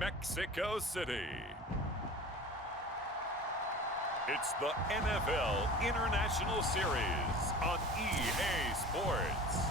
Mexico City. It's the NFL International Series on EA Sports.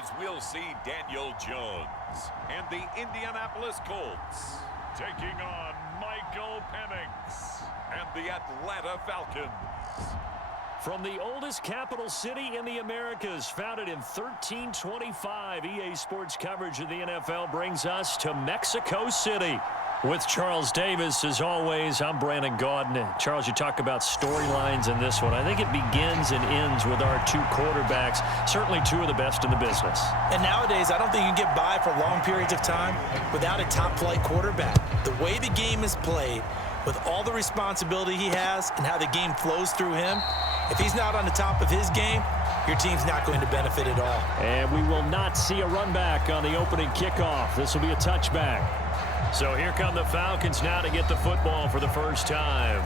As we'll see Daniel Jones and the Indianapolis Colts taking on Michael Penix and the Atlanta Falcons. From the oldest capital city in the Americas, founded in 1325, EA Sports coverage of the NFL brings us to Mexico City. With Charles Davis, as always, I'm Brandon Gaudin. Charles, you talk about storylines in this one. I think it begins and ends with our two quarterbacks, certainly two of the best in the business. And nowadays, I don't think you can get by for long periods of time without a top-flight quarterback. The way the game is played, with all the responsibility he has and how the game flows through him, if he's not on the top of his game, your team's not going to benefit at all. And we will not see a run back on the opening kickoff. This will be a touchback. So here come the Falcons now to get the football for the first time.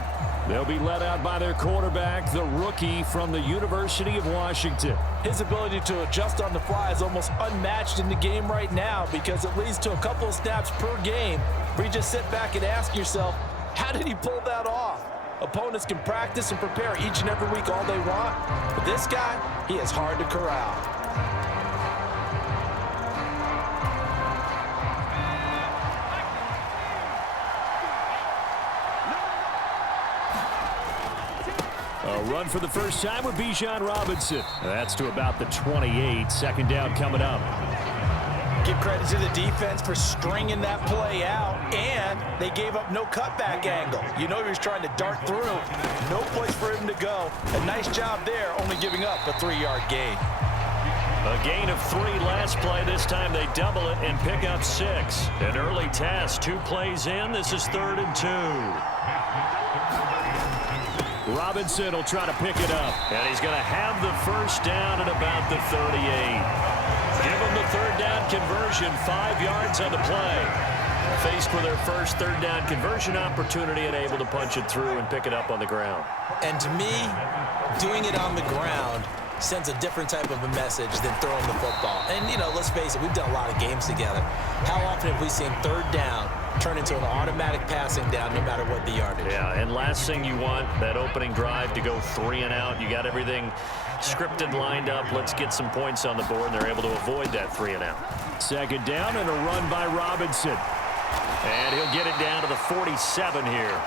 They'll be led out by their quarterback, the rookie from the University of Washington. His ability to adjust on the fly is almost unmatched in the game right now because it leads to a couple of snaps per game where you just sit back and ask yourself, how did he pull that off? Opponents can practice and prepare each and every week all they want, but this guy, he is hard to corral. A run for the first time with Bijan Robinson. That's to about the 28. Second down coming up. Give credit to the defense for stringing that play out, and they gave up no cutback angle. You know he was trying to dart through. No place for him to go. A nice job there, only giving up a 3-yard gain. A gain of 3 last play. This time they double it and pick up 6. An early test. 2 plays in. This is 3rd and 2. Robinson will try to pick it up, and he's going to have the first down at about the 38. Give them the 3rd down conversion, 5 yards on the play. Faced with their first 3rd down conversion opportunity and able to punch it through and pick it up on the ground. And to me, doing it on the ground sends a different type of a message than throwing the football. And, you know, let's face it, we've done a lot of games together. How often have we seen 3rd down turn into an automatic passing down no matter what the yardage? Yeah, and last thing you want, that opening drive to go 3 and out. You got everything scripted, lined up. Let's get some points on the board, and they're able to avoid that 3 and out. Second down and a run by Robinson. And he'll get it down to the 47 here.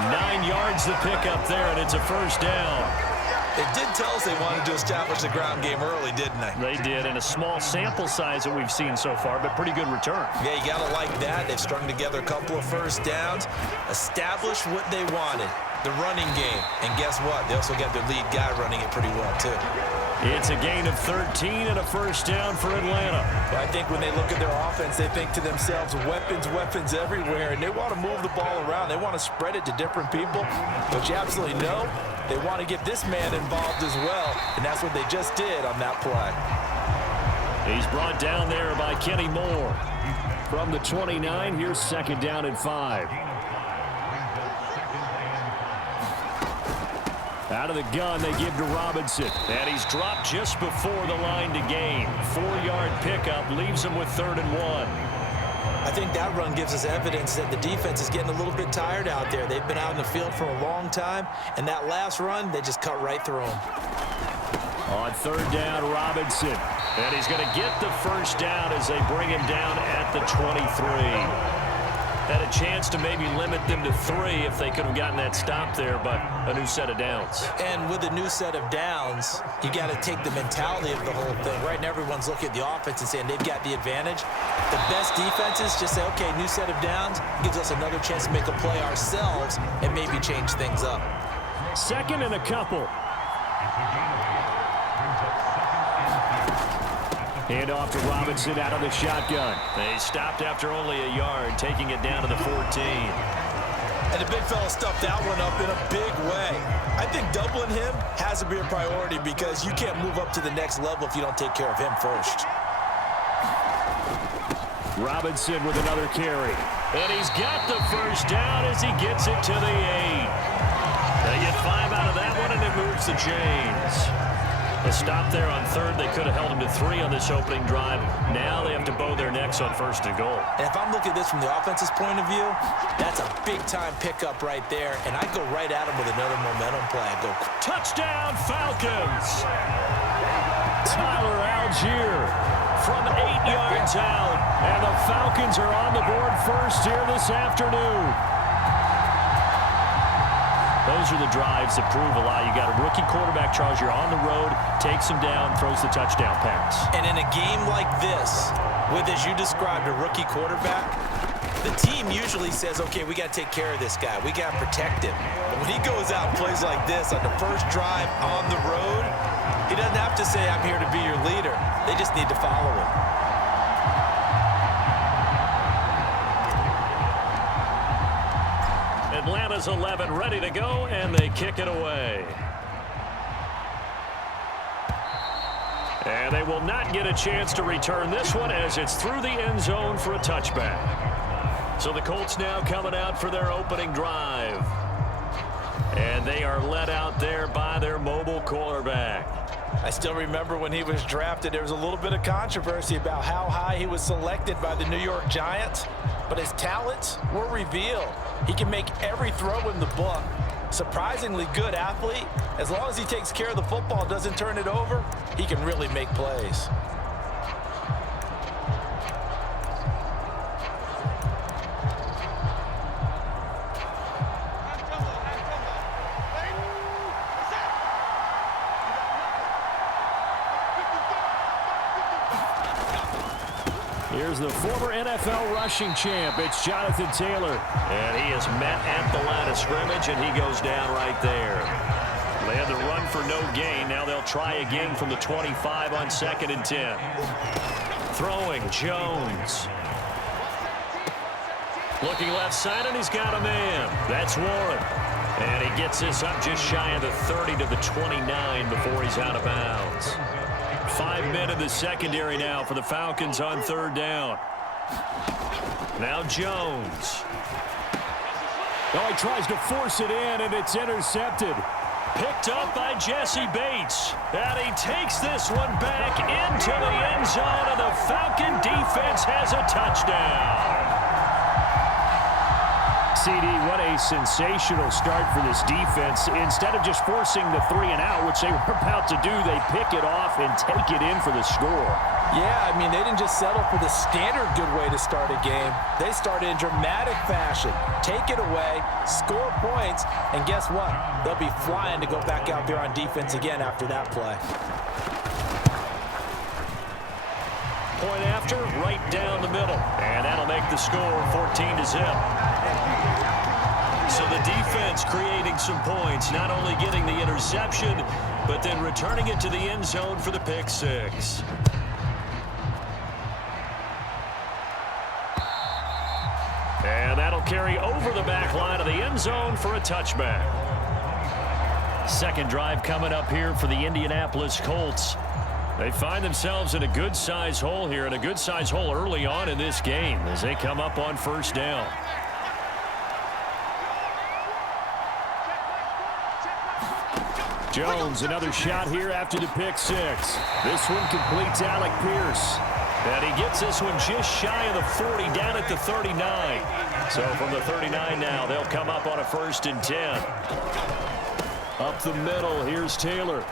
9 yards to pick up there, and it's a first down. They did tell us they wanted to establish the ground game early, didn't they? They did, in a small sample size that we've seen so far, but pretty good return. Yeah, you got to like that. They've strung together a couple of first downs, established what they wanted, the running game. And guess what? They also got their lead guy running it pretty well, too. It's a gain of 13 and a first down for Atlanta. But I think when they look at their offense, they think to themselves, weapons, weapons everywhere, and they want to move the ball around. They want to spread it to different people. But you absolutely know they want to get this man involved as well, and that's what they just did on that play. He's brought down there by Kenny Moore. From the 29, here's 2nd down and 5. Out of the gun, they give to Robinson. And he's dropped just before the line to gain. 4-yard pickup leaves him with 3rd and 1. I think that run gives us evidence that the defense is getting a little bit tired out there. They've been out in the field for a long time, and that last run, they just cut right through them. On 3rd down, Robinson. And he's going to get the first down as they bring him down at the 23. Had a chance to maybe limit them to 3 if they could have gotten that stop there, but a new set of downs. And with a new set of downs, you got to take the mentality of the whole thing. Right now, everyone's looking at the offense and saying they've got the advantage. The best defenses just say, okay, new set of downs gives us another chance to make a play ourselves and maybe change things up. 2nd and a couple. Hand off to Robinson out of the shotgun. They stopped after only a yard, taking it down to the 14. And the big fella stuffed that one up in a big way. I think dribbling him has to be a priority because you can't move up to the next level if you don't take care of him first. Robinson with another carry. And he's got the first down as he gets it to the 8. They get 5 out of that one, and it moves the chains. A stop there on third. They could have held him to 3 on this opening drive. Now they have to bow their necks on first and goal. And if I'm looking at this from the offense's point of view, that's a big-time pickup right there. And I go right at him with another momentum play. I go, touchdown, Falcons! Tyler Algier from 8 yards out. And the Falcons are on the board first here this afternoon. Those are the drives that prove a lot. You got a rookie quarterback, Charles. You're on the road, takes him down, throws the touchdown pass. And in a game like this, with, as you described, a rookie quarterback, the team usually says, okay, we got to take care of this guy. We got to protect him. But when he goes out and plays like this on the first drive on the road, he doesn't have to say, I'm here to be your leader. They just need to follow him. Atlanta's 11 ready to go, and they kick it away. And they will not get a chance to return this one as it's through the end zone for a touchback. So the Colts now coming out for their opening drive. And they are led out there by their mobile quarterback. I still remember when he was drafted, there was a little bit of controversy about how high he was selected by the New York Giants, but his talents were revealed. He can make every throw in the book. Surprisingly good athlete. As long as he takes care of the football, doesn't turn it over, he can really make plays. Here's the former NFL rushing champ. It's Jonathan Taylor. And he is met at the line of scrimmage, and he goes down right there. They had the run for no gain. Now they'll try again from the 25 on 2nd and 10. Throwing, Jones. Looking left side, and he's got a man. That's Warren. And he gets this up just shy of the 30 to the 29 before he's out of bounds. 5 men in the secondary now for the Falcons on 3rd down. Now Jones. Oh, he tries to force it in, and it's intercepted. Picked up by Jesse Bates. And he takes this one back into the end zone, and the Falcon defense has a touchdown. CD, what a sensational start for this defense. Instead of just forcing the 3-and-out, which they were about to do, they pick it off and take it in for the score. Yeah, I mean, they didn't just settle for the standard good way to start a game. They started in dramatic fashion. Take it away, score points, and guess what? They'll be flying to go back out there on defense again after that play. Point after, right down the middle. And that'll make the score 14-0. So the defense creating some points, not only getting the interception, but then returning it to the end zone for the pick six. And that'll carry over the back line of the end zone for a touchback. Second drive coming up here for the Indianapolis Colts. They find themselves in a good-size hole here, and a good-size hole early on in this game as they come up on 1st down. Jones, another shot here after the pick six. This one completes Alec Pierce. And he gets this one just shy of the 40, down at the 39. So from the 39 now, they'll come up on a 1st and 10. Up the middle, here's Taylor.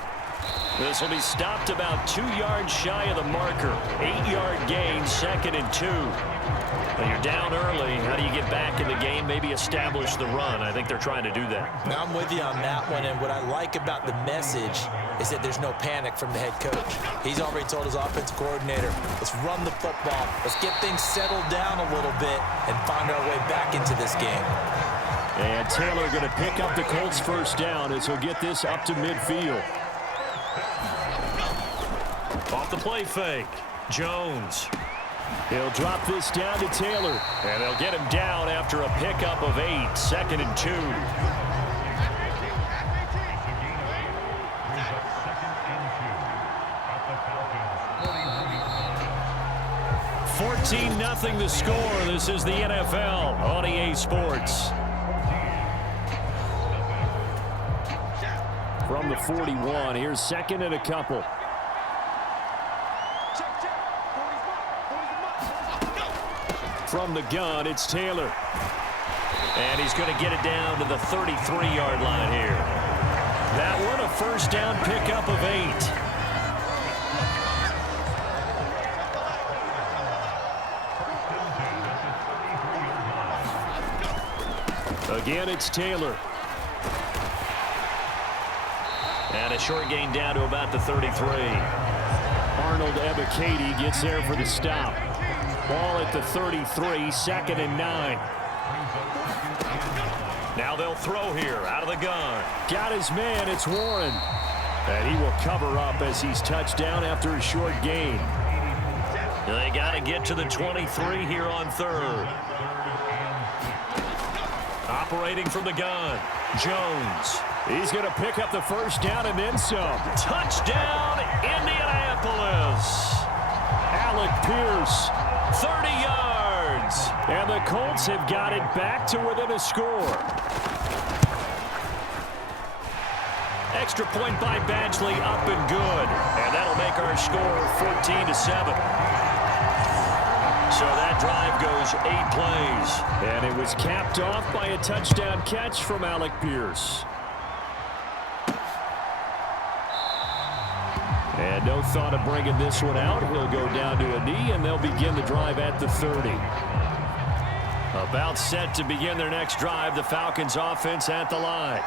This will be stopped about 2 yards shy of the marker. 8-yard gain, 2nd and 2. When you're down early, how do you get back in the game, maybe establish the run? I think they're trying to do that. Now, I'm with you on that one, and what I like about the message is that there's no panic from the head coach. He's already told his offensive coordinator, let's run the football, let's get things settled down a little bit and find our way back into this game. And Taylor going to pick up the Colts' 1st down as he'll get this up to midfield. Off the play fake, Jones. He'll drop this down to Taylor, and they'll get him down after a pickup of 8, 2nd and 2. 14-0 the score. This is the NFL on EA Sports. From the 41, here's second and a couple. From the gun, it's Taylor. And he's going to get it down to the 33-yard line here. That one, a first down pickup of 8. Again, it's Taylor. And a short gain down to about the 33. Arnold Ebiketie gets there for the stop. Ball at the 33, second and 9. Now they'll throw here out of the gun. Got his man, it's Warren. And he will cover up as he's touched down after a short gain. They got to get to the 23 here on third. Operating from the gun, Jones. He's going to pick up the first down and then some. Touchdown, Indianapolis. Alec Pierce, 30 yards. And the Colts have got it back to within a score. Extra point by Badgley, up and good. And that'll make our score 14-7. So that drive goes 8 plays. And it was capped off by a touchdown catch from Alec Pierce. And no thought of bringing this one out. He'll go down to a knee, and they'll begin the drive at the 30. About set to begin their next drive, the Falcons offense at the line.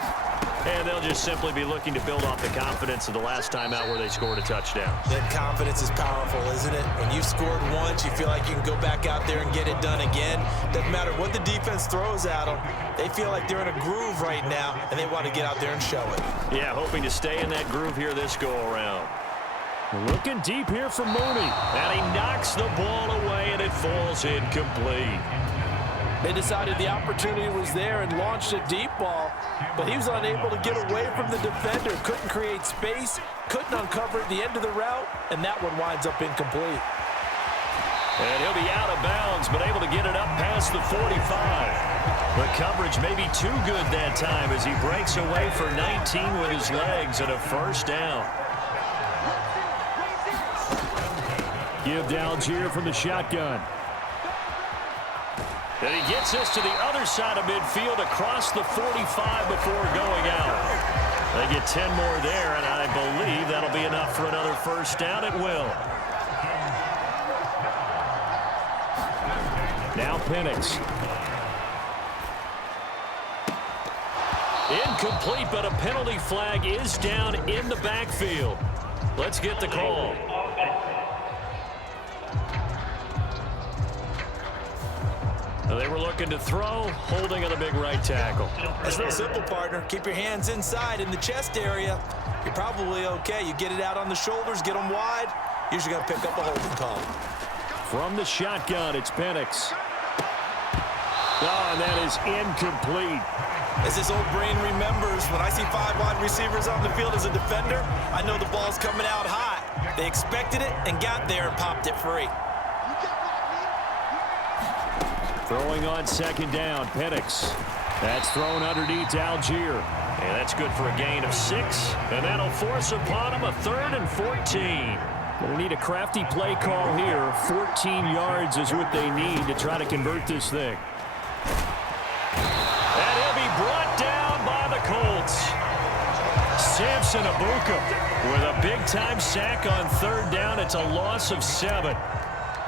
And they'll just simply be looking to build off the confidence of the last time out where they scored a touchdown. That confidence is powerful, isn't it? When you've scored once, you feel like you can go back out there and get it done again. Doesn't matter what the defense throws at them. They feel like they're in a groove right now, and they want to get out there and show it. Yeah, hoping to stay in that groove here this go-around. Looking deep here for Mooney. And he knocks the ball away, and it falls incomplete. They decided the opportunity was there and launched a deep ball, but he was unable to get away from the defender. Couldn't create space, couldn't uncover at the end of the route, and that one winds up incomplete. And he'll be out of bounds, but able to get it up past the 45. The coverage may be too good that time as he breaks away for 19 with his legs and a first down. Give to Algier from the shotgun. And he gets us to the other side of midfield across the 45 before going out. They get 10 more there, and I believe that'll be enough for another first down. It will. Now Penix. Incomplete, but a penalty flag is down in the backfield. Let's get the call. They were looking to throw, holding on the big right tackle. It's real simple, partner. Keep your hands inside in the chest area. You're probably okay. You get it out on the shoulders, get them wide. Usually got to pick up a holding call. From the shotgun, it's Penix. Oh, and that is incomplete. As this old brain remembers, when I see 5 wide receivers on the field as a defender, I know the ball's coming out hot. They expected it and got there and popped it free. Throwing on second down, Penix. That's thrown underneath to Algier. And that's good for a gain of 6. And that'll force upon him a 3rd and 14. Gonna need a crafty play call here. 14 yards is what they need to try to convert this thing. And he'll be brought down by the Colts. Samson Abuka with a big-time sack on 3rd down. It's a loss of 7.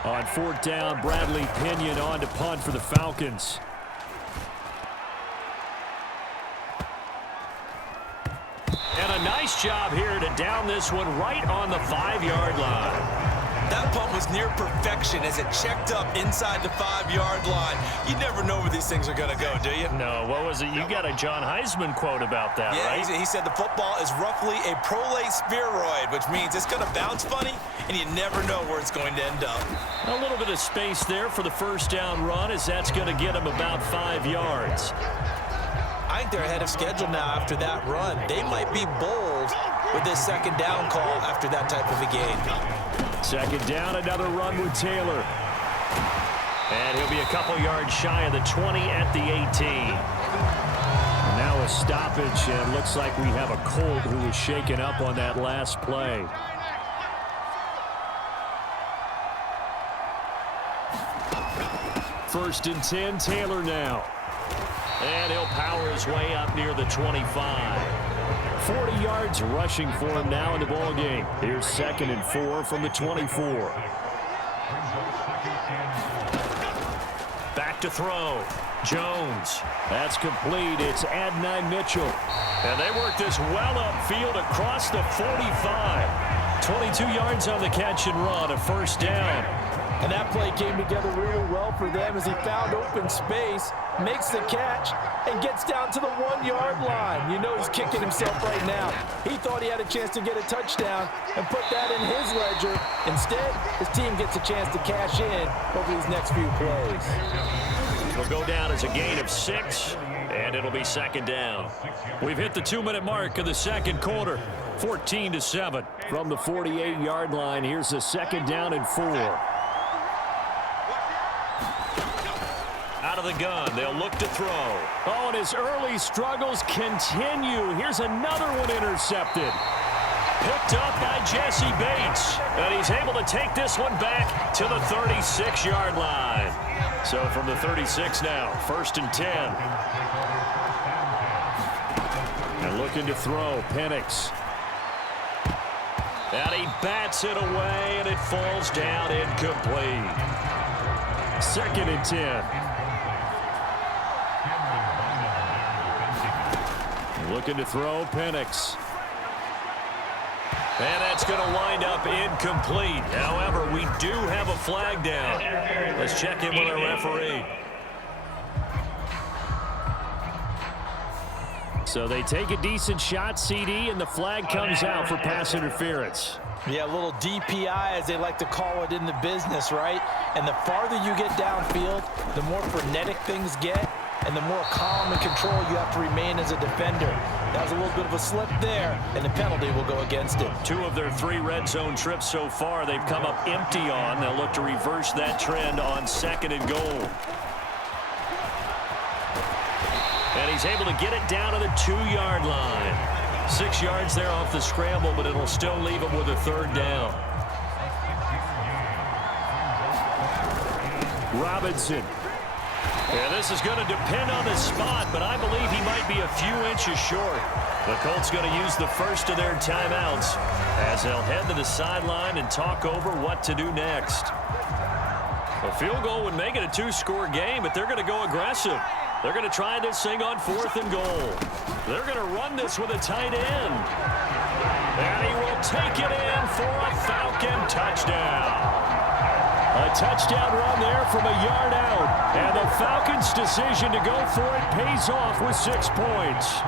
On 4th down, Bradley Pinion on to punt for the Falcons. And a nice job here to down this one right on the 5-yard line. That punt was near perfection as it checked up inside the 5-yard line. You never know where these things are going to go, do you? No, what was it? You got a John Heisman quote about that, yeah, right? He said the football is roughly a prolate spheroid, which means it's going to bounce funny, and you never know where it's going to end up. A little bit of space there for the first down run, as that's going to get him about 5 yards. I think they're ahead of schedule now after that run. They might be bold with this second down call after that type of a game. Second down, another run with Taylor. And he'll be a couple yards shy of the 20 at the 18. Now a stoppage, and looks like we have a Colt who was shaken up on that last play. First and 10, Taylor now. And he'll power his way up near the 25. 40 yards rushing for him now in the ball game. Here's 2nd and 4 from the 24. Back to throw. Jones. That's complete. It's Adonai Mitchell. And they work this well upfield across the 45. 22 yards on the catch and run, a first down. And that play came together really well for them as he found open space, makes the catch, and gets down to the 1-yard line. You know he's kicking himself right now. He thought he had a chance to get a touchdown and put that in his ledger. Instead, his team gets a chance to cash in over these next few plays. It'll go down as a gain of 6, and it'll be 2nd down. We've hit the 2-minute mark of the second quarter. 14-7. From the 48-yard line, here's a 2nd down and 4. Out of the gun, they'll look to throw. Oh, and his early struggles continue. Here's another one intercepted. Picked up by Jesse Bates. And he's able to take this one back to the 36-yard line. So from the 36 now, 1st and 10. And looking to throw, Penix. And he bats it away, and it falls down incomplete. 2nd and 10. Looking to throw, Penix. And that's going to wind up incomplete. However, we do have a flag down. Let's check in with our referee. So they take a decent shot, CD, and the flag comes out for pass interference. Yeah, a little DPI, as they like to call it in the business, right? And the farther you get downfield, the more frenetic things get, and the more calm and control you have to remain as a defender. That was a little bit of a slip there, and the penalty will go against it. 2 of their 3 red zone trips so far, they've come up empty on. They'll look to reverse that trend on 2nd and goal. And he's able to get it down to the 2-yard line. 6 yards there off the scramble, but it'll still leave him with a 3rd down. Robinson. And this is going to depend on the spot, but I believe he might be a few inches short. The Colts going to use the first of their timeouts as they'll head to the sideline and talk over what to do next. A field goal would make it a 2-score game, but they're going to go aggressive. They're going to try this thing on 4th and goal. They're going to run this with a tight end. And he will take it in for a Falcon touchdown. A touchdown run there from a yard out. And the Falcons' decision to go for it pays off with 6 points.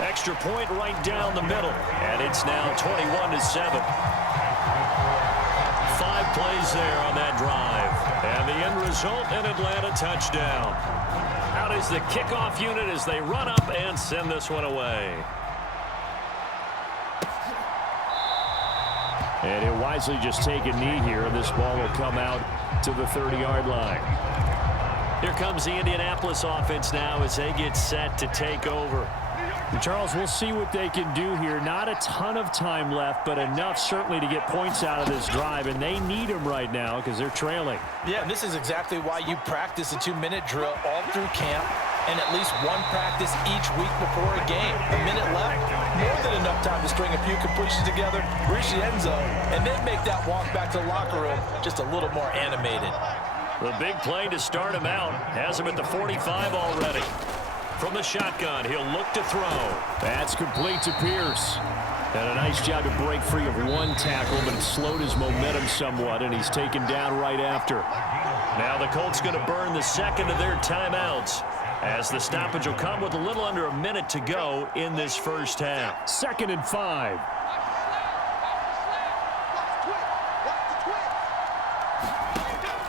Extra point right down the middle. And it's now 21-7. 5 plays there on that drive. And the end result, an Atlanta touchdown. Out is the kickoff unit as they run up and send this one away. And he'll wisely just take a knee here, and this ball will come out to the 30-yard line. Here comes the Indianapolis offense now as they get set to take over. And Charles, we'll see what they can do here. Not a ton of time left, but enough certainly to get points out of this drive, and they need them right now because they're trailing. Yeah, this is exactly why you practice a 2-minute drill all through camp and at least one practice each week before a game. A minute left, more than enough time to string a few completions together, reach the end zone, and then make that walk back to the locker room just a little more animated. The big play to start him out has him at the 45 already. From the shotgun, he'll look to throw. That's complete to Pierce. And a nice job to break free of one tackle, but it slowed his momentum somewhat, and he's taken down right after. Now the Colts going to burn the second of their timeouts, as the stoppage will come with a little under a minute to go in this first half. 2nd and 5.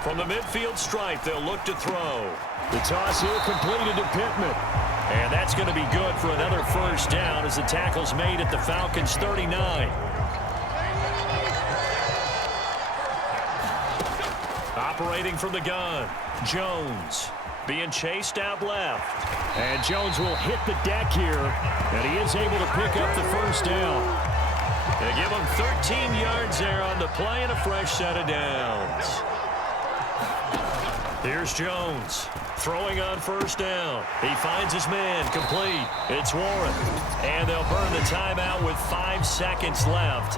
From the midfield stripe, they'll look to throw. The toss here completed to Pittman. And that's going to be good for another first down as the tackle's made at the Falcons' 39. Operating from the gun, Jones being chased out left. And Jones will hit the deck here, and he is able to pick up the first down. They give him 13 yards there on the play and a fresh set of downs. Here's Jones throwing on first down. He finds his man complete. It's Warren. And they'll burn the timeout with 5 seconds left.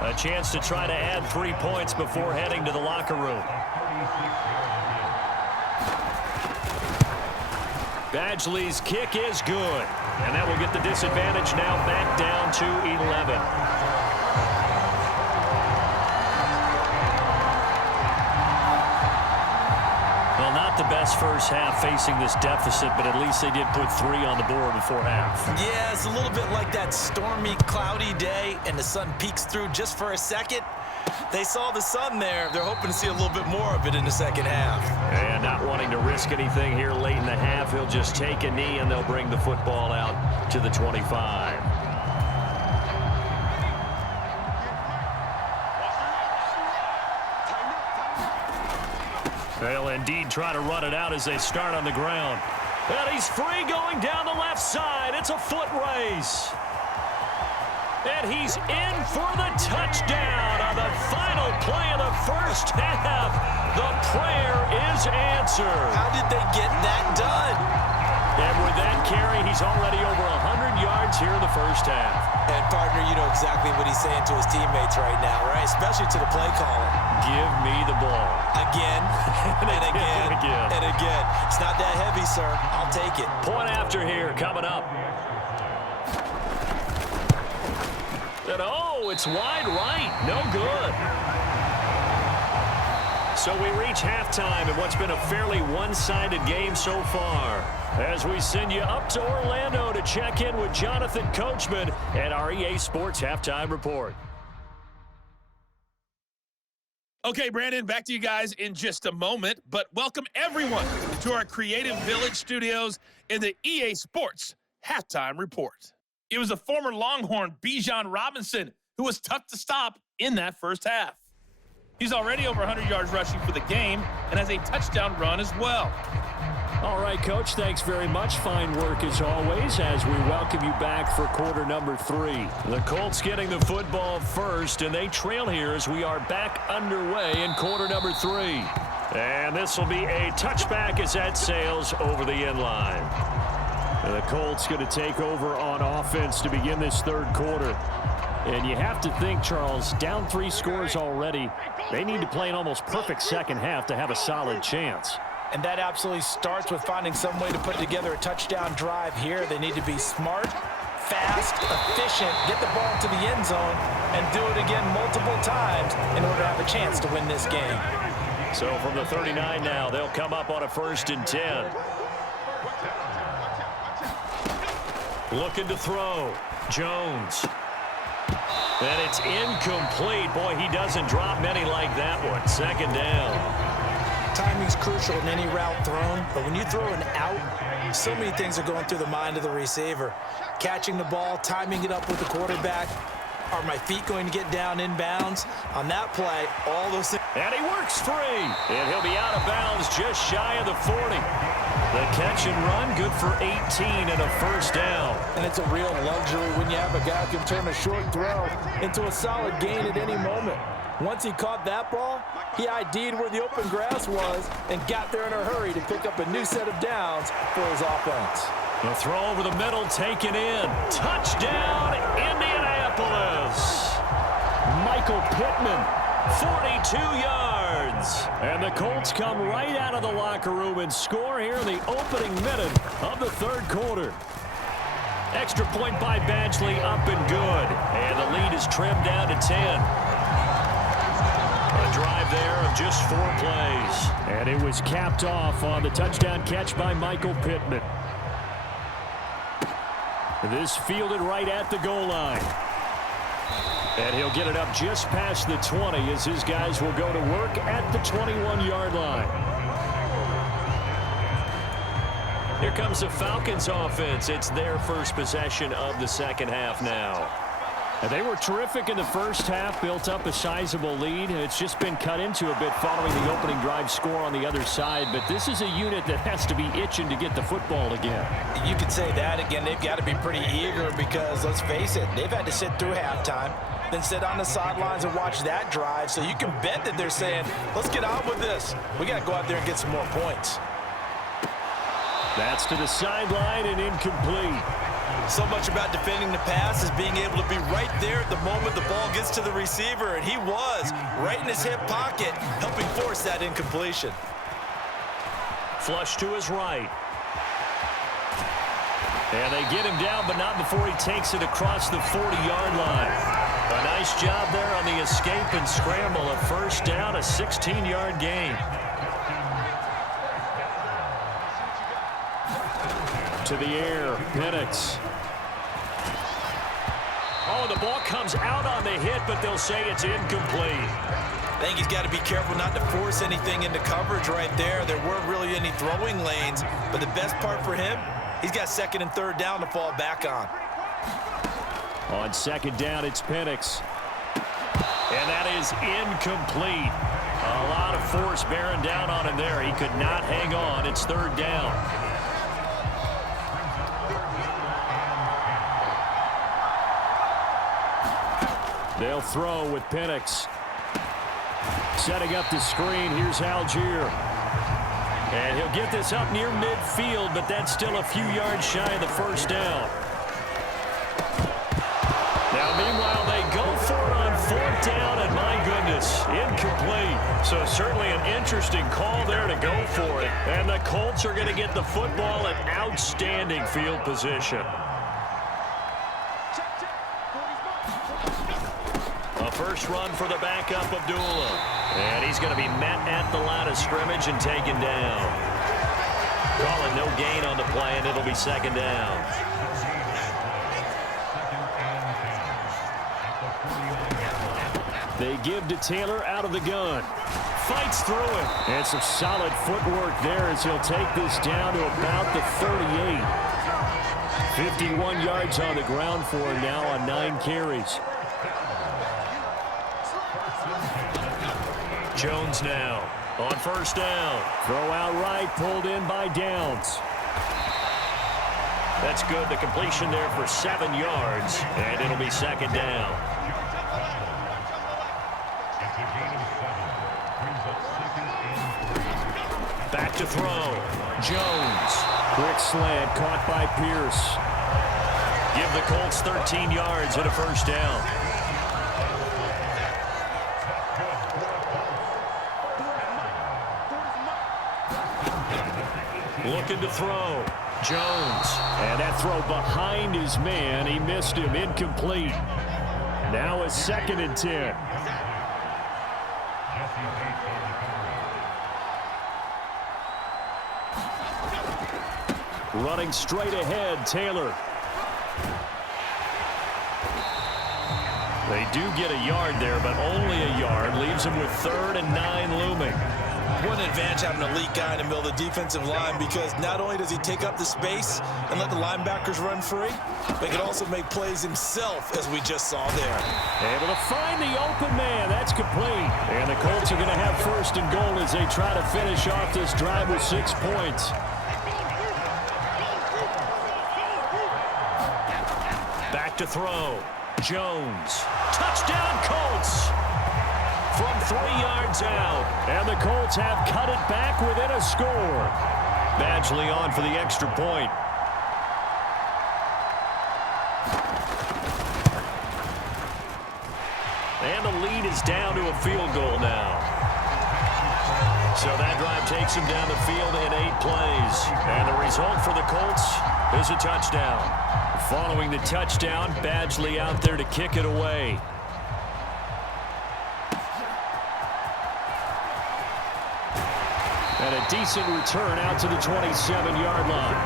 A chance to try to add 3 points before heading to the locker room. Badgley's kick is good. And that will get the disadvantage now back down to 11. Well, not the best first half facing this deficit, but at least they did put 3 on the board before half. Yeah, it's a little bit like that stormy, cloudy day, and the sun peeks through just for a second. They saw the sun there. They're hoping to see a little bit more of it in the second half. And not wanting to risk anything here late in the half, he'll just take a knee, and they'll bring the football out to the 25. They'll indeed try to run it out as they start on the ground. And he's free going down the left side. It's a foot race. And he's in for the touchdown on the final play of the first half. The prayer is answered. How did they get that done? And with that carry, he's already over 100 yards here in the first half. And, partner, you know exactly what he's saying to his teammates right now, right? Especially to the play caller. Give me the ball. Again, and again, and again. It's not that heavy, sir. I'll take it. Point after here coming up. And oh, it's wide right. No good. So we reach halftime in what's been a fairly one-sided game so far. As we send you up to Orlando to check in with Jonathan Coachman at our EA Sports Halftime Report. Okay, Brandon, back to you guys in just a moment, but welcome everyone to our Creative Village studios in the EA Sports Halftime Report. It was a former Longhorn, Bijan Robinson, who was tough to stop in that first half. He's already over 100 yards rushing for the game and has a touchdown run as well. All right, Coach, thanks very much. Fine work as always as we welcome you back for quarter number 3. The Colts getting the football first, and they trail here as we are back underway in quarter number 3. And this will be a touchback as that sails over the end line. And the Colts going to take over on offense to begin this third quarter. And you have to think, Charles, down 3 scores already. They need to play an almost perfect second half to have a solid chance. And that absolutely starts with finding some way to put together a touchdown drive here. They need to be smart, fast, efficient, get the ball to the end zone, and do it again multiple times in order to have a chance to win this game. So from the 39 now, they'll come up on a 1st and 10. Looking to throw. Jones. And it's incomplete. Boy, he doesn't drop many like that one. 2nd down. Timing's crucial in any route thrown, but when you throw an out, so many things are going through the mind of the receiver. Catching the ball, timing it up with the quarterback. Are my feet going to get down inbounds? On that play, all those things. And he works free. And he'll be out of bounds just shy of the 40. The catch and run, good for 18 and a 1st down. And it's a real luxury when you have a guy who can turn a short throw into a solid gain at any moment. Once he caught that ball, he ID'd where the open grass was and got there in a hurry to pick up a new set of downs for his offense. The throw over the middle, taken in. Touchdown, Indianapolis. Michael Pittman, 42 yards. And the Colts come right out of the locker room and score here in the opening minute of the third quarter. Extra point by Badgley, up and good. And the lead is trimmed down to 10. A drive there of just 4 plays. And it was capped off on the touchdown catch by Michael Pittman. This fielded right at the goal line. And he'll get it up just past the 20 as his guys will go to work at the 21-yard line. Here comes the Falcons offense. It's their first possession of the second half now. And they were terrific in the first half, built up a sizable lead. It's just been cut into a bit following the opening drive score on the other side. But this is a unit that has to be itching to get the football again. You could say that again. They've got to be pretty eager because, let's face it, they've had to sit through halftime, then sit on the sidelines and watch that drive. So you can bet that they're saying, let's get on with this. We got to go out there and get some more points. That's to the sideline and incomplete. So much about defending the pass is being able to be right there at the moment the ball gets to the receiver, and he was right in his hip pocket, helping force that incompletion. Flush to his right. And they get him down, but not before he takes it across the 40-yard line. A nice job there on the escape and scramble. A first down, a 16-yard gain. To the air, Penix. Oh, the ball comes out on the hit, but they'll say it's incomplete. I think he's got to be careful not to force anything into coverage right there. There weren't really any throwing lanes, but the best part for him, he's got second and third down to fall back on. On second down, it's Penix. And that is incomplete. A lot of force bearing down on him there. He could not hang on. It's third down. They'll throw with Penix. Setting up the screen. Here's Algier. And he'll get this up near midfield, but that's still a few yards shy of the first down. Now, meanwhile, they go for it on fourth down, and my goodness, incomplete. So certainly an interesting call there to go for it. And the Colts are going to get the football in outstanding field position. A first run for the backup, Abdullah. And he's going to be met at the line of scrimmage and taken down. Calling no gain on the play, and it'll be second down. They give to Taylor out of the gun. Fights through it. And some solid footwork there as he'll take this down to about the 38. 51 yards on the ground for him now on 9 carries. Jones now on first down. Throw out right, pulled in by Downs. That's good. The completion there for 7 yards, and it'll be second down. Back to throw. Jones. Quick slant caught by Pierce. Give the Colts 13 yards and a first down. Looking to throw. Jones. And that throw behind his man. He missed him. Incomplete. Now a second and 10. Running straight ahead, Taylor. They do get a yard there, but only a yard. Leaves them with 3rd and 9 looming. What an advantage having an elite guy in the middle of the defensive line, because not only does he take up the space and let the linebackers run free, but he can also make plays himself, as we just saw there. Able to find the open man. That's complete. And the Colts are going to have first and goal as they try to finish off this drive with 6 points. Back to throw. Jones. Touchdown, Colts. From 3 yards out. And the Colts have cut it back within a score. Badgley on for the extra point. And the lead is down to a field goal now. So that drive takes him down the field in 8 plays. And the result for the Colts is a touchdown. Following the touchdown, Badgley out there to kick it away. And a decent return out to the 27-yard line.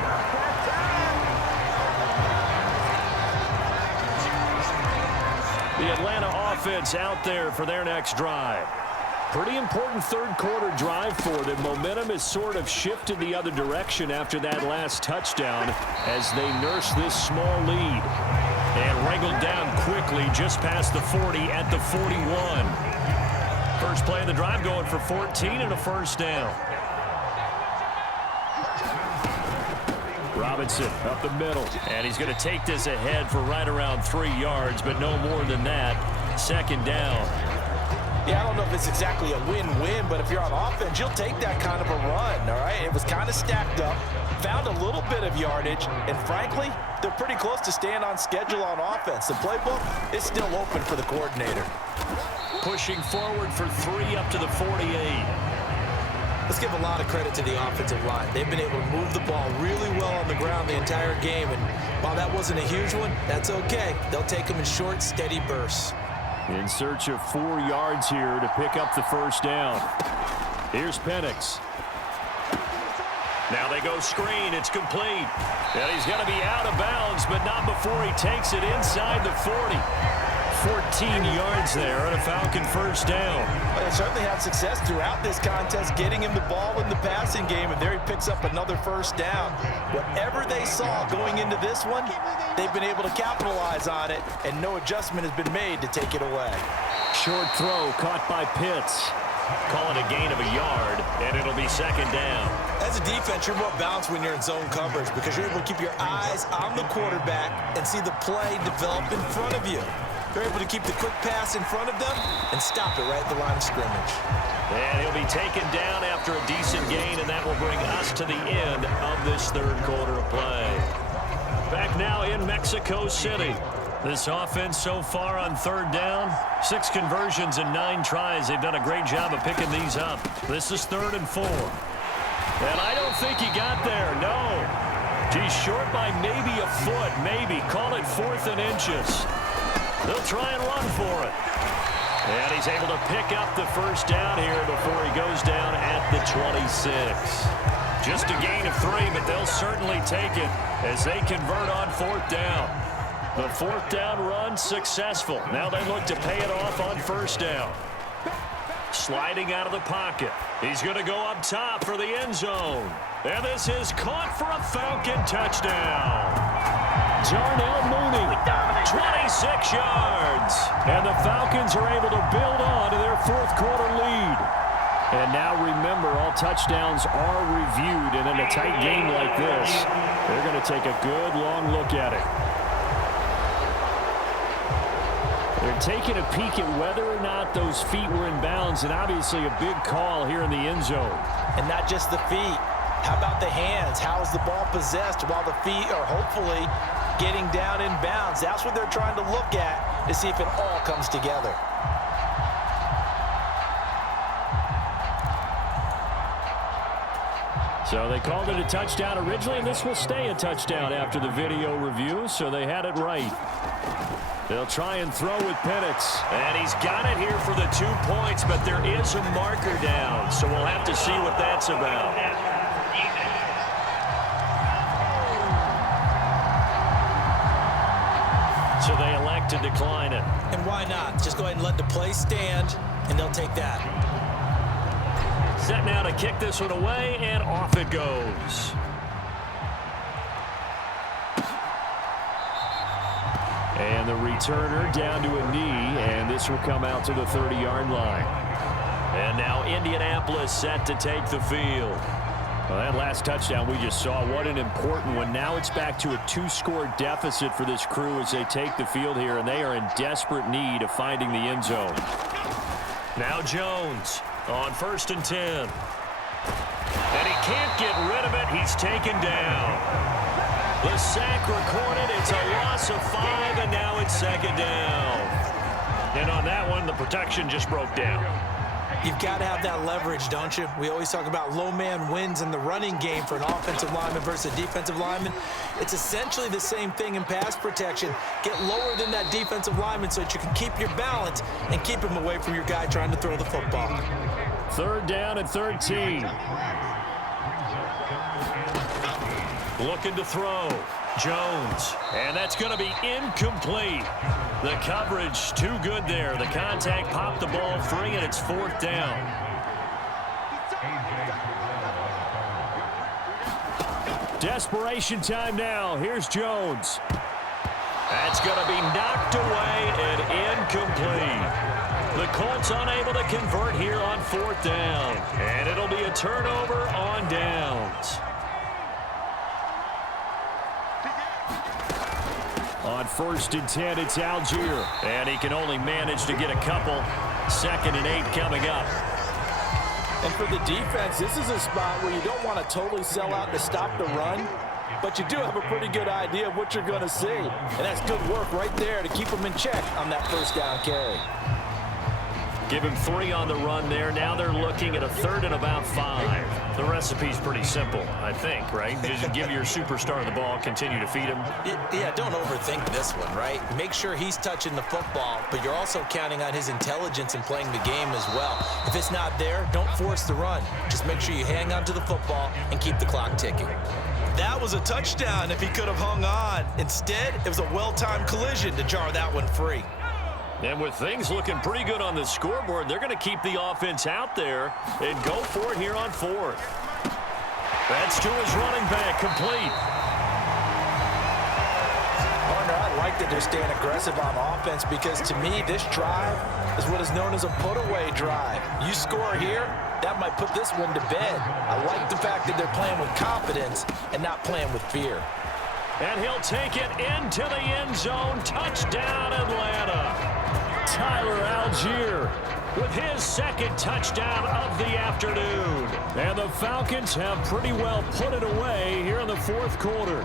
The Atlanta offense out there for their next drive. Pretty important third-quarter drive for them. Momentum has sort of shifted the other direction after that last touchdown as they nurse this small lead. And wrangled down quickly just past the 40 at the 41. First play of the drive going for 14 and a first down. Robinson up the middle, and he's going to take this ahead for right around 3 yards, but no more than that. Second down. Yeah, I don't know if it's exactly a win-win, but if you're on offense, you'll take that kind of a run, all right? It was kind of stacked up, found a little bit of yardage, and frankly, they're pretty close to staying on schedule on offense. The playbook is still open for the coordinator. Pushing forward for 3 up to the 48. Let's give a lot of credit to the offensive line. They've been able to move the ball really well on the ground the entire game, and while that wasn't a huge one, that's okay. They'll take them in short, steady bursts. In search of 4 yards here to pick up the first down. Here's Penix. Now they go screen. It's complete. And he's going to be out of bounds, but not before he takes it inside the 40. 14 yards there and a Falcon first down. Well, they certainly had success throughout this contest getting him the ball in the passing game, and there he picks up another first down. Whatever they saw going into this one, they've been able to capitalize on it, and no adjustment has been made to take it away. Short throw caught by Pitts. Call it a gain of a yard, and it'll be second down. As a defense, you're more balanced when you're in zone coverage because you're able to keep your eyes on the quarterback and see the play develop in front of you. They're able to keep the quick pass in front of them and stop it right at the line of scrimmage. And he'll be taken down after a decent gain, and that will bring us to the end of this third quarter of play. Back now in Mexico City. This offense so far on third down, 6 conversions and 9 tries. They've done a great job of picking these up. This is 3rd and 4. And I don't think he got there, no. He's short by maybe a foot, maybe. Call it 4th and inches. They'll try and run for it. And he's able to pick up the first down here before he goes down at the 26. Just a gain of 3, but they'll certainly take it as they convert on 4th down. The 4th down run successful. Now they look to pay it off on first down. Sliding out of the pocket. He's going to go up top for the end zone. And this is caught for a Falcon touchdown. Darnell Mooney, 26 yards. And the Falcons are able to build on to their 4th quarter lead. And now remember, all touchdowns are reviewed. And in a tight game like this, they're going to take a good long look at it. They're taking a peek at whether or not those feet were in bounds, and obviously a big call here in the end zone. And not just the feet. How about the hands? How is the ball possessed while the feet are hopefully getting down in bounds? That's what they're trying to look at to see if it all comes together. So they called it a touchdown originally, and this will stay a touchdown after the video review, so they had it right. They'll try and throw with Penix. And he's got it here for the 2 points, but there is a marker down, so we'll have to see what that's about. So they elect to decline it. And why not? Just go ahead and let the play stand, and they'll take that. Set now to kick this one away, and off it goes. And the returner down to a knee, and this will come out to the 30-yard line. And now Indianapolis set to take the field. Well, that last touchdown we just saw, what an important one. Now it's back to a 2-score deficit for this crew as they take the field here, and they are in desperate need of finding the end zone. Now Jones on 1st and 10. And he can't get rid of it. He's taken down. The sack recorded. It's a loss of 5, and now it's 2nd down. And on that one, the protection just broke down. You've got to have that leverage, don't you? We always talk about low man wins in the running game for an offensive lineman versus a defensive lineman. It's essentially the same thing in pass protection. Get lower than that defensive lineman so that you can keep your balance and keep him away from your guy trying to throw the football. 3rd down and 13. Looking to throw. Jones. And that's going to be incomplete. The coverage too good there. The contact popped the ball free, and it's 4th down. Desperation time now. Here's Jones. That's going to be knocked away and incomplete. The Colts unable to convert here on 4th down. And it'll be a turnover on downs. On 1st and 10, it's Algier. And he can only manage to get a couple. 2nd and 8 coming up. And for the defense, this is a spot where you don't want to totally sell out to stop the run, but you do have a pretty good idea of what you're going to see. And that's good work right there to keep them in check on that 1st down carry. Give him 3 on the run there. Now they're looking at a 3rd and about 5. The recipe's pretty simple, I think, right? Just give your superstar the ball, continue to feed him. Yeah, don't overthink this one, right? Make sure he's touching the football, but you're also counting on his intelligence in playing the game as well. If it's not there, don't force the run. Just make sure you hang on to the football and keep the clock ticking. That was a touchdown if he could have hung on. Instead, it was a well-timed collision to jar that one free. And with things looking pretty good on the scoreboard, they're going to keep the offense out there and go for it here on 4th. That's to his running back, complete. Partner, I like that they're staying aggressive on offense because to me, this drive is what is known as a put-away drive. You score here, that might put this one to bed. I like the fact that they're playing with confidence and not playing with fear. And he'll take it into the end zone. Touchdown, Atlanta. Tyler Algier with his 2nd touchdown of the afternoon. And the Falcons have pretty well put it away here in the 4th quarter.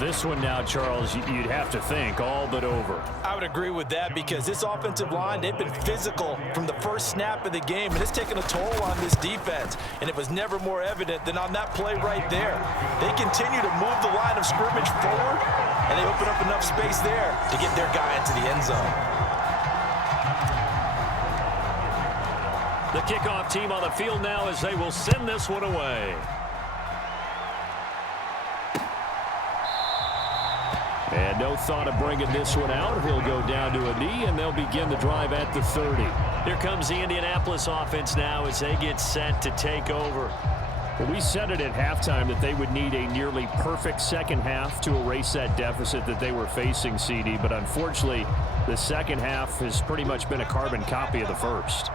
This one now, Charles, you'd have to think all but over. I would agree with that because this offensive line, they've been physical from the first snap of the game, and it's taken a toll on this defense. And it was never more evident than on that play right there. They continue to move the line of scrimmage forward, and they open up enough space there to get their guy into the end zone. The kickoff team on the field now as they will send this one away. And no thought of bringing this one out. He'll go down to a knee, and they'll begin the drive at the 30. Here comes the Indianapolis offense now as they get set to take over. Well, we said it at halftime that they would need a nearly perfect second half to erase that deficit that they were facing, CD. But unfortunately, the second half has pretty much been a carbon copy of the first.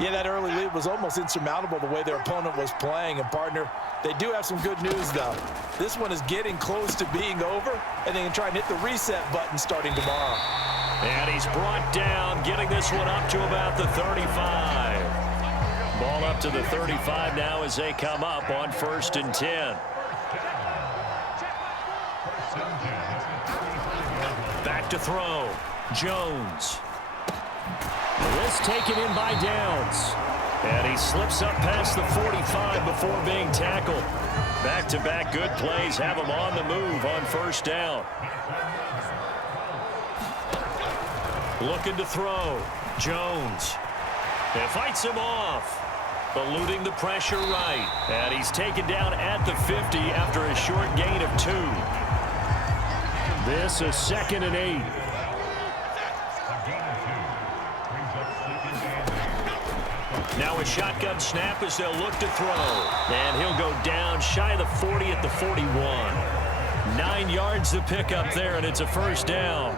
Yeah, that early lead was almost insurmountable the way their opponent was playing. And, partner, they do have some good news, though. This one is getting close to being over, and they can try and hit the reset button starting tomorrow. And he's brought down, getting this one up to about the 35. Ball up to the 35 now as they come up on 1st and 10. Back to throw. Jones. This taken in by Downs. And he slips up past the 45 before being tackled. Back-to-back good plays have him on the move on 1st down. Looking to throw. Jones. And fights him off. Eluding the pressure right. And he's taken down at the 50 after a short gain of 2. This is 2nd and 8. Now a shotgun snap as they'll look to throw. And he'll go down shy of the 40 at the 41. 9 yards to pick up there, and it's a 1st down.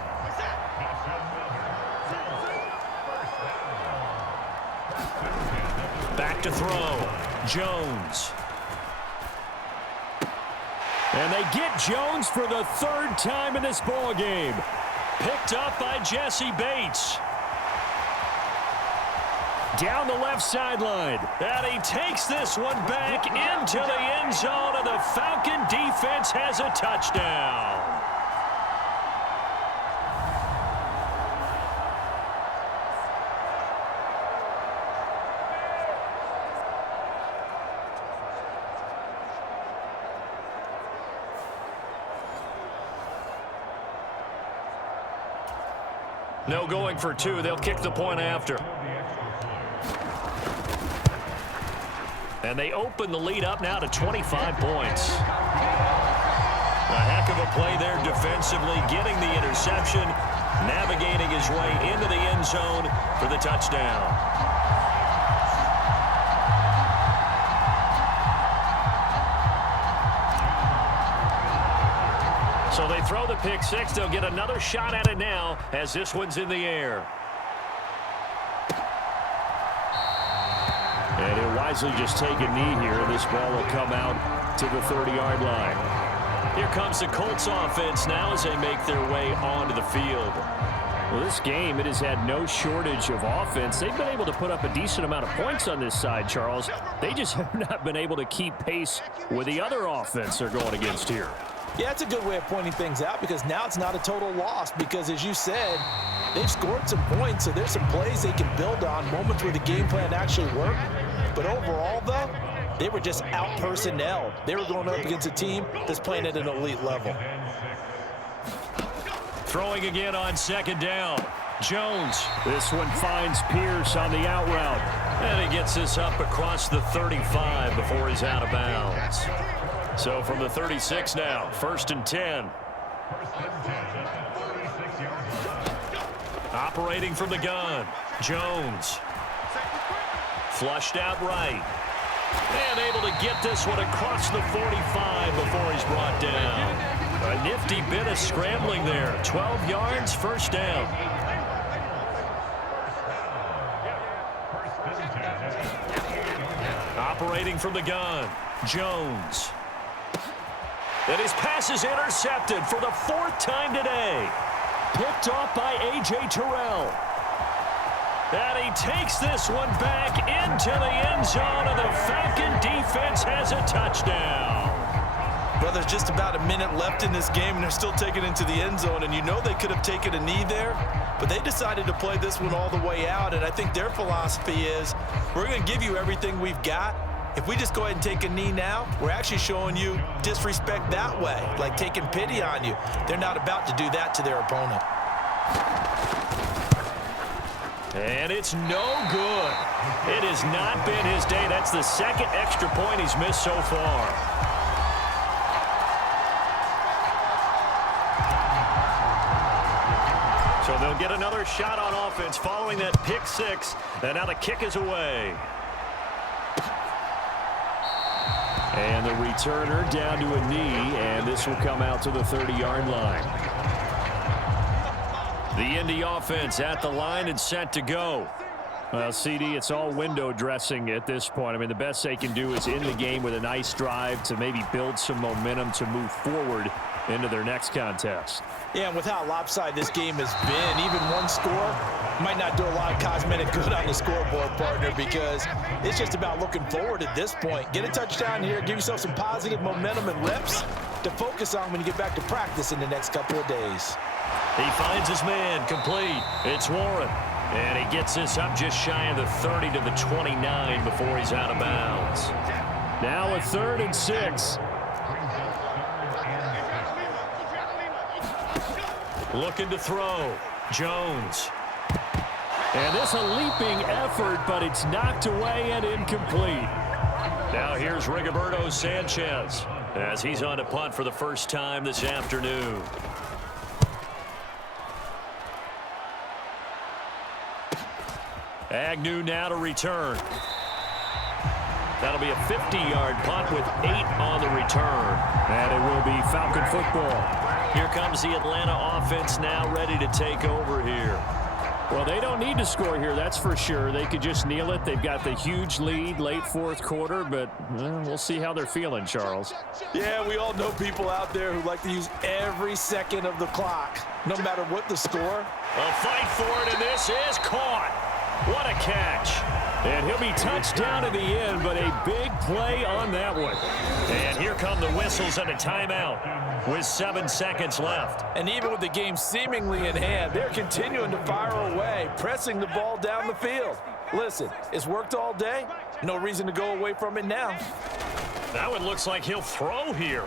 Back to throw. Jones. And they get Jones for the 3rd time in this ball game. Picked up by Jesse Bates. Down the left sideline. And he takes this one back into the end zone, and the Falcon defense has a touchdown. No going for 2. They'll kick the point after. And they open the lead up now to 25 points. A heck of a play there defensively, getting the interception, navigating his way into the end zone for the touchdown. So they throw the pick six. They'll get another shot at it now as this one's in the air. And he'll wisely just take a knee here. This ball will come out to the 30-yard line. Here comes the Colts offense now as they make their way onto the field. Well, this game, it has had no shortage of offense. They've been able to put up a decent amount of points on this side, Charles. They just have not been able to keep pace with the other offense they're going against here. Yeah, it's a good way of pointing things out because now it's not a total loss because, as you said, they've scored some points, so there's some plays they can build on, moments where the game plan actually worked. But overall, though, they were just out-personnelled. They were going up against a team that's playing at an elite level. Throwing again on second down. Jones. This one finds Pierce on the out route. And he gets this up across the 35 before he's out of bounds. So from the 36 now, 1st and 10. Operating from the gun. Jones. Flushed out right. And able to get this one across the 45 before he's brought down. A nifty bit of scrambling there. 12 yards, first down. Operating from the gun. Jones. And his pass is intercepted for the 4th time today. Picked off by A.J. Terrell. And he takes this one back into the end zone, and the Falcon defense has a touchdown. Well, there's just about a minute left in this game, and they're still taking it into the end zone. And you know they could have taken a knee there, but they decided to play this one all the way out. And I think their philosophy is, we're going to give you everything we've got. If we just go ahead and take a knee now, we're actually showing you disrespect that way, like taking pity on you. They're not about to do that to their opponent. And it's no good. It has not been his day. That's the 2nd extra point he's missed so far. So they'll get another shot on offense following that pick six. And now the kick is away. And the returner down to a knee, and this will come out to the 30-yard line. The Indy offense at the line and set to go. Well, CD, it's all window dressing at this point. I mean, the best they can do is end the game with a nice drive to maybe build some momentum to move forward into their next contest. Yeah, and with how lopsided this game has been, even one score might not do a lot of cosmetic good on the scoreboard, partner, because it's just about looking forward at this point. Get a touchdown here, give yourself some positive momentum and reps to focus on when you get back to practice in the next couple of days. He finds his man, complete. It's Warren. And he gets this up just shy of the 30 to the 29 before he's out of bounds. Now a 3rd and 6. Looking to throw. Jones. And this a leaping effort, but it's knocked away and incomplete. Now here's Rigoberto Sanchez as he's on to punt for the first time this afternoon. Agnew now to return. That'll be a 50-yard punt with 8 on the return. And it will be Falcon football. Here comes the Atlanta offense now ready to take over here. Well, they don't need to score here, that's for sure. They could just kneel it. They've got the huge lead late 4th quarter, but we'll see how they're feeling, Charles. Yeah, we all know people out there who like to use every second of the clock, no matter what the score. A fight for it, and this is caught. What a catch. And he'll be touched down in the end, but a big play on that one. And here come the whistles and a timeout with 7 seconds left. And even with the game seemingly in hand, they're continuing to fire away, pressing the ball down the field. Listen, it's worked all day. No reason to go away from it now. That one looks like he'll throw here.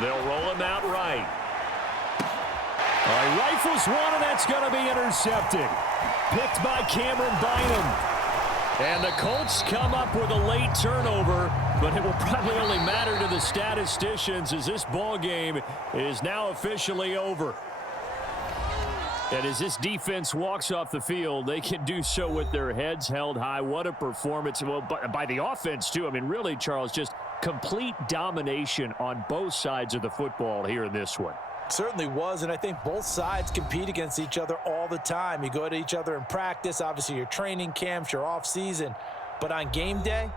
They'll roll him out right. All right, rifles one, and that's going to be intercepted. Picked by Cameron Bynum. And the Colts come up with a late turnover, but it will probably only matter to the statisticians as this ball game is now officially over. And as this defense walks off the field, they can do so with their heads held high. What a performance. Well, by the offense, too. I mean, really, Charles, just Complete domination on both sides of the football here in this one. Certainly was, and I think both sides compete against each other all the time. You go to each other in practice, obviously your training camps, your off-season, but on game day,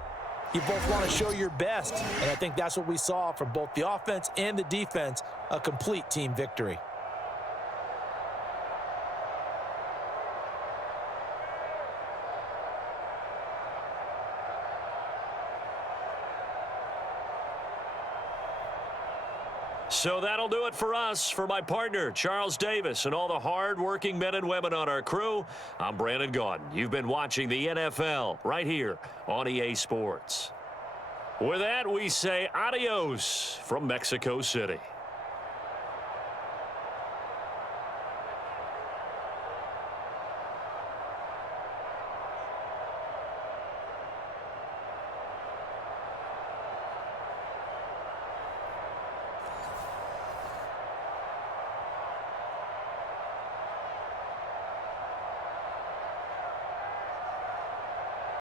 you both want to show your best, and I think that's what we saw from both the offense and the defense, a complete team victory. So that'll do it for us. For my partner, Charles Davis, and all the hard-working men and women on our crew, I'm Brandon Gaudin. You've been watching the NFL right here on EA Sports. With that, we say adios from Mexico City.